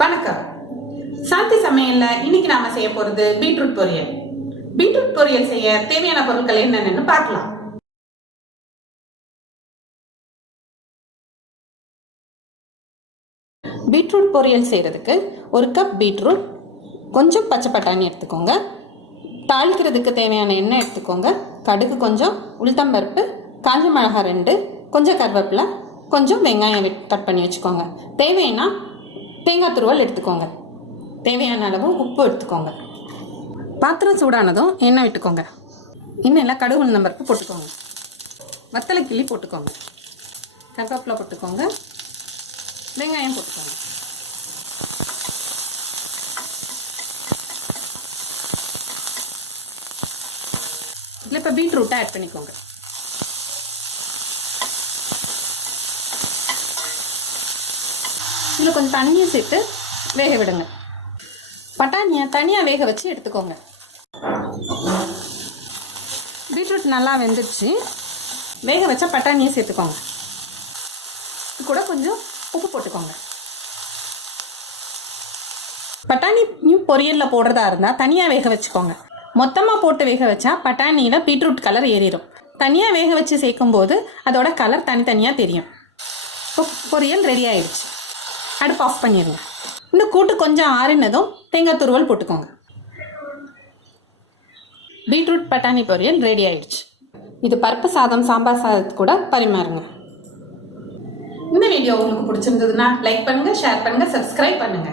வணக்கம். சாந்தி சமையல்ல இன்னைக்கு நாம செய்ய போறது பீட்ரூட் பொரியல். பீட்ரூட் பொரியல் செய்ய தேவையான பொருட்கள் என்னென்னு பார்க்கலாம். பீட்ரூட் பொரியல் செய்யறதுக்கு ஒரு கப் பீட்ரூட், கொஞ்சம் பச்சை பட்டாணி எடுத்துக்கோங்க. தாளிக்கிறதுக்கு தேவையான எண்ணெய் எடுத்துக்கோங்க. கடுகு கொஞ்சம், உளுத்தம்பருப்பு, காஞ்ச மிளகாய் 2, கொஞ்சம் கருவேப்பிலை, கொஞ்சம் வெங்காயம் கட் பண்ணி வச்சுக்கோங்க. தேவைன்னா தேங்காய் துருவல் எடுத்துக்கோங்க. தேவையான அளவு உப்பு எடுத்துக்கோங்க. பாத்திரம் சூடானதும் எண்ணெய் விட்டுக்கோங்க. எண்ணெயில் கடுகு உளுந்தம்பருப்பு போட்டுக்கோங்க. வத்தலை கிள்ளி போட்டுக்கோங்க. கருவேப்பிலை போட்டுக்கோங்க. வெங்காயம் போட்டுக்கோங்க. இதில் இப்போ பீட்ரூட்டை ஆட் பண்ணிக்கோங்க. இதில் கொஞ்சம் தண்ணியை சேர்த்து வேக விடுங்க. பட்டாணியை தனியாக வேக வச்சு எடுத்துக்கோங்க. பீட்ரூட் நல்லா வெந்துடுச்சு. வேக வச்ச பட்டாணியை சேர்த்துக்கோங்க. இது கூட கொஞ்சம் உப்பு போட்டுக்கோங்க. பட்டாணியும் பொரியலில் போடுறதா இருந்தால் தனியாக வேக வச்சுக்கோங்க. மொத்தமாக போட்டு வேக வச்சா பட்டாணியில் பீட்ரூட் கலர் ஏறிடும். தனியாக வேக வச்சு சேர்க்கும் போது அதோட கலர் தனித்தனியாக தெரியும். இப்போ பொரியல் ரெடி ஆயிடுச்சு. அடுப்பு ஆஃப் பண்ணிடுங்க. இந்த கூட்டு கொஞ்சம் ஆறினதும் தேங்காய் துருவல் போட்டுக்கோங்க. பீட்ரூட் பட்டாணி பொரியல் ரெடி ஆயிடுச்சு. இது பருப்பு சாதம், சாம்பார் சாதத்து கூட பரிமாறுங்க. இந்த வீடியோ உங்களுக்கு பிடிச்சிருந்ததுன்னா லைக் பண்ணுங்க, ஷேர் பண்ணுங்க, சப்ஸ்கிரைப் பண்ணுங்க.